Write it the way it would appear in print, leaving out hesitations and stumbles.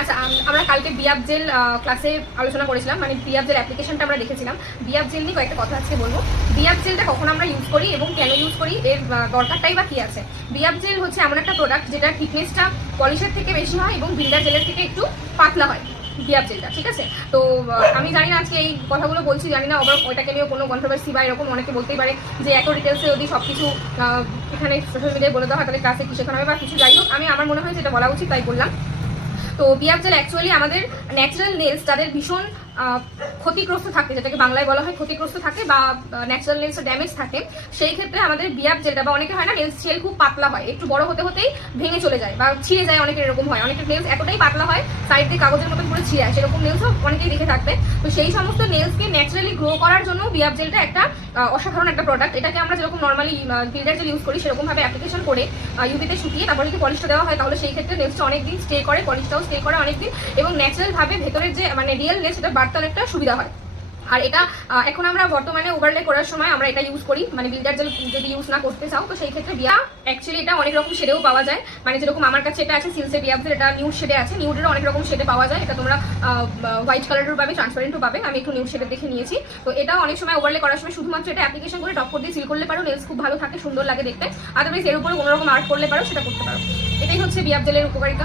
আচ্ছা, আমরা কালকে বিয়াব জেল ক্লাসে আলোচনা করেছিলাম, মানে বিয়াব জেল অ্যাপ্লিকেশনটা আমরা দেখেছিলাম। বিয়াব জেল নিয়ে কয়েকটা কথা আজকে বলবো। বিয়াব জেলটা কখন আমরা ইউজ করি এবং কেন ইউজ করি, এর দরকারটাই বা কী আছে। বিয়াব জেল হচ্ছে এমন একটা প্রোডাক্ট যেটা থিকনেসটা পলিশের থেকে বেশি হয় এবং বিল্ডার জেলের থেকে একটু পাতলা হয় বিয়াব জেলটা, ঠিক আছে। তো আমি জানি না আজকে এই কথাগুলো বলছি, জানি না আবার ওইটাকে নিয়েও কোনো কন্ট্রোভার্সি বা এরকম অনেকে বলতেই পারে যে এত ডিটেলসে যদি সব কিছু এখানে সোশ্যাল মিডিয়ায় বলে দেওয়া হয় তাহলে ক্লাসে কি শেখানো হবে বা কিছু। যাই হোক, আমার মনে হয় যেটা বলা উচিত তাই বললাম। তো বিয়াব জেল অ্যাকচুয়ালি আমাদের ন্যাচারাল নেলস যাদের ভীষণ ক্ষতিগ্রস্ত থাকে, যেটাকে বাংলায় বলা হয় ক্ষতিগ্রস্ত থাকে বা ন্যাচারাল নেলসে ড্যামেজ থাকে, সেই ক্ষেত্রে আমাদের বিয়াব জেলটা, বা অনেকে হয় না নেলস শেল খুব পাতলা হয়, একটু বড় হতে হতেই ভেঙে চলে যায় বা ছিঁড়ে যায়, অনেকের এরকম হয়। অনেকের নেলস এতটাই পাতলা হয় সাইড দিয়ে কাগজের মতন পুরো ছিঁড়ে যায়, সেরকম নেলসও অনেকেই দেখে থাকবে। তো সেই সমস্ত নেলসকে ন্যাচারালি গ্রো করার জন্য বিয়াব জেলটা একটা অসাধারণ একটা প্রোডাক্ট। এটাকে আমরা যেরকম নর্মালি বিল্ডার জেল ইউজ করি সেরকমভাবে অ্যাপ্লিকেশন করে ইউভিতে শুকিয়ে তারপরে যদি পলিশটা দেওয়া হয় তাহলে সেই ক্ষেত্রে নেলসটা অনেকদিন স্টে করে, পলিশটাও স্টে করে অনেকদিন, এবং ন্যাচারালভাবে ভেতরের যে মানে রিয়েল নেলস সেটা বাড়তে অনেকটা সুবিধা হয়। আর এটা এখন আমরা বর্তমানে ওভারলে করার সময় আমরা এটা ইউজ করি, মানে বিল্ডার জেল যদি ইউজ না করতে চাও তো সেই ক্ষেত্রে অ্যাকচুয়ালি এটা অনেক রকম শেডেও পাওয়া যায়। মানে যেরকম আমার কাছে এটা আছে সিলসে বিয়াব জেল, এটা নিউড শেডে আছে, নিউডেরও অনেক রকম শেডে পাওয়া যায়। এটা তোমরা হোয়াইট কালারেরও পাবে, ট্রান্সপারেন্টও পাবে। আমি একটু নিউড শেডে দেখে নিয়েছি। তো এটা অনেক সময় ওভারলে করার সময় শুধুমাত্র এটা অ্যাপ্লিকেশন করে টপ করে দিয়ে সিল করলে পারো, নেলস খুব ভালো থাকে, সুন্দর লাগে দেখতে। আদারওয়াইজ এর উপরে কোনো রকম আর্ট করলে পারো, সেটা করতে পারো। এটাই হচ্ছে বিয়াব জেলের উপকারিতা।